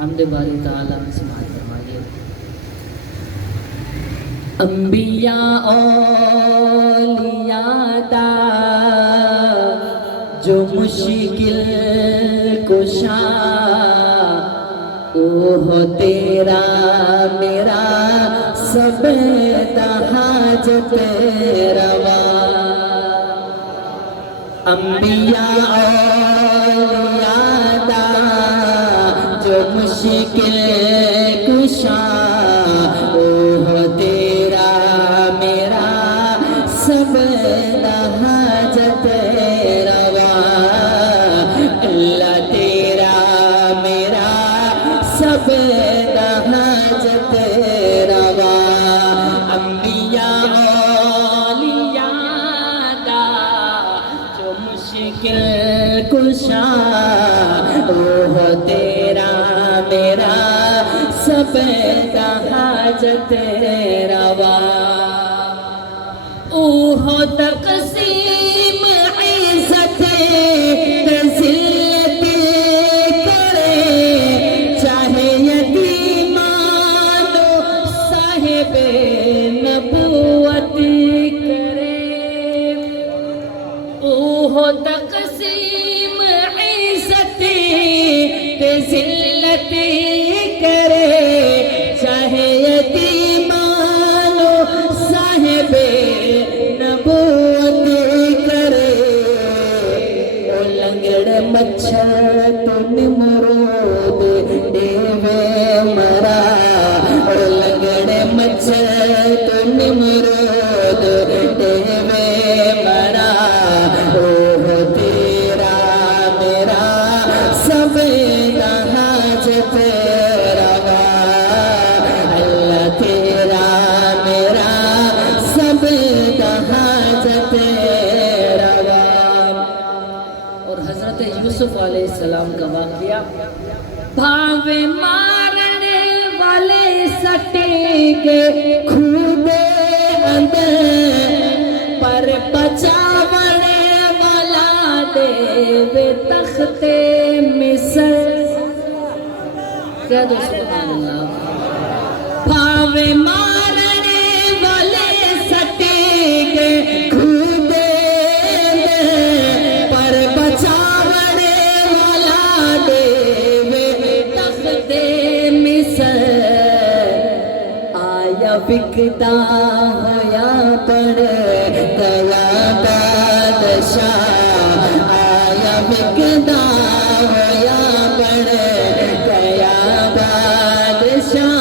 حمد باری تعالیٰ سماعت فرمائیے۔ انبیاء اولیاء دا جو مشکل کشا وہ تیرا میرا سب دا حاجت روا۔ انبیاء اولیاء دا جو مشکل کشا وہ تیرا میرا سب دا حاجت روا۔ اللہ تیرا میرا سب دا حاجت روا۔ انبیاء اولیاء دا جو مشکل کشا وہ تیرا میرا سب دا حاجت روا۔ اوہ تقسیم عزت ذلت کرے چاہے یتیمان صاحب نبوت کرے۔ اوہ تقسیم عزت ذلت کرے چاہے یتیمان صاحب نبوت کرے۔ او لنگڑ مچھر تو نمرود دیوے مرا، او لنگڑ مچھر تو نمرود دیوے مرا۔ اوہ تیرا میرا سب دا حاجت روا۔ اللہ تیرا میرا سب دا حاجت روا۔ اور حضرت یوسف علیہ السلام کا واقعہ، بھاوے مارنے والے سٹے کے کھوبے اندر پر بچاونے والا دے تخت مصر۔ کہہ دو سبحان اللہ۔ بھاوے مارنے والے سٹے کے کھوبے پر بچاونے والا دے تخت مصر۔ آیا بکتا ہویا پڑ گیا بادشاہ، آیا بکتا ہویا پڑ گیا بادشاہ۔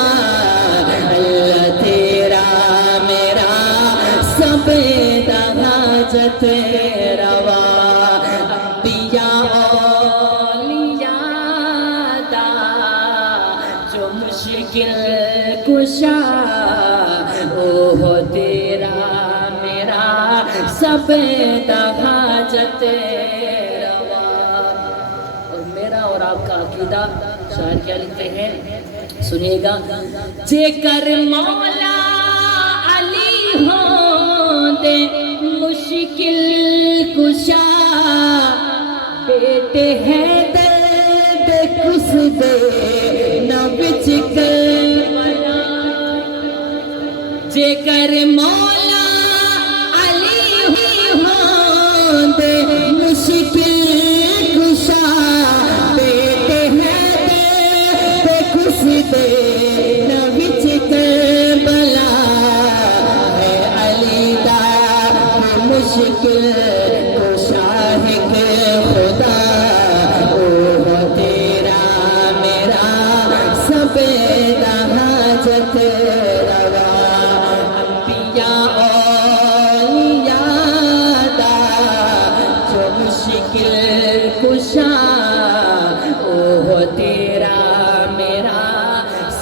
اللہ تیرا میرا سب دا حاجت روا۔ انبیاء اولیاء دا جو مشکل کشا وہ تیرا میرا سب دا حاجت روا۔ اور میرا اور آپ کا عقیدہ شاعر کیا لکھتے ہیں، سنیے گا۔ جے کر مولا علی ہوں دے مشکل کشا، بیٹے حیدر دے کس دے نہ بچ کربلا۔ جے کر مولا علی ہوں دے مشکل کشا، بیٹے حیدر دے کس دے نہ بچ کربلا۔ ہے علی دا مشکل کشا ہے کہ خدا، اوہ تیرا میرا سب دا حاجت روا۔ انبیاء اولیاء دا جو مشکل کشا اوہ تیرا میرا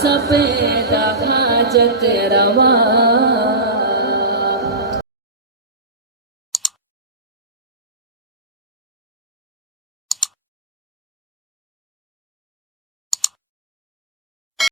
سب دا حاجت روا۔